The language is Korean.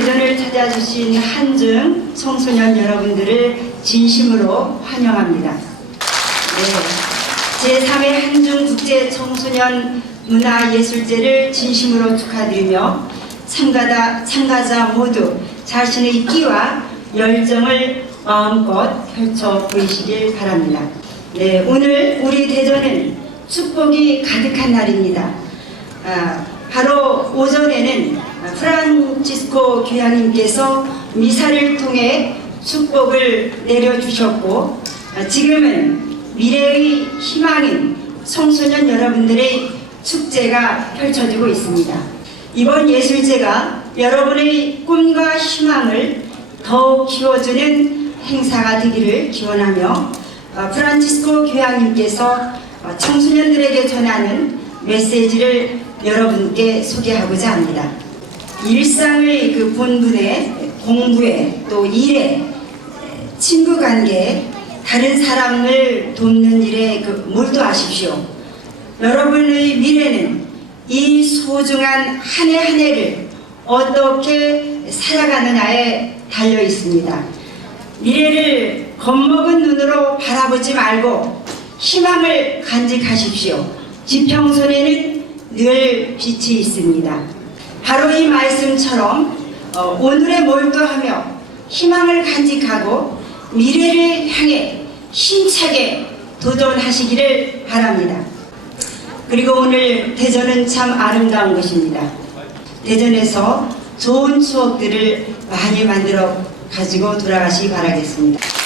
대전을 찾아주신 한중 청소년 여러분들을 진심으로 환영합니다. 네, 제3회 한중 국제 청소년 문화예술제를 진심으로 축하드리며 참가자, 참가자 모두 자신의 끼와 열정을 마음껏 펼쳐 보이시길 바랍니다. 네, 오늘 우리 대전은 축복이 가득한 날입니다. 아, 바로 오전에는 프란치스코 교양님께서 미사를 통해 축복을 내려주셨고 아, 지금은 미래의 희망인 청소년 여러분들의 축제가 펼쳐지고 있습니다. 이번 예술제가 여러분의 꿈과 희망을 더욱 키워주는 행사가 되기를 기원하며 어, 프란치스코 교양님께서 어, 청소년들에게 전하는 메시지를 여러분께 소개하고자 합니다. 일상의 그 본분에 공부에 또 일에 친구 관계에 다른 사람을 돕는 일에 그 몰두하십시오. 여러분의 미래는 이 소중한 한해한 해를 어떻게 살아가느냐에 달려 있습니다. 미래를 겁먹은 눈으로 바라보지 말고 희망을 간직하십시오. 지평선에는 늘 빛이 있습니다. 바로 이 말씀처럼 어, 오늘에 몰두하며 희망을 간직하고 미래를 향해 힘차게 도전하시기를 바랍니다. 그리고 오늘 대전은 참 아름다운 것입니다. 대전에서 좋은 추억들을 많이 만들어 가지고 돌아가시기 바라겠습니다.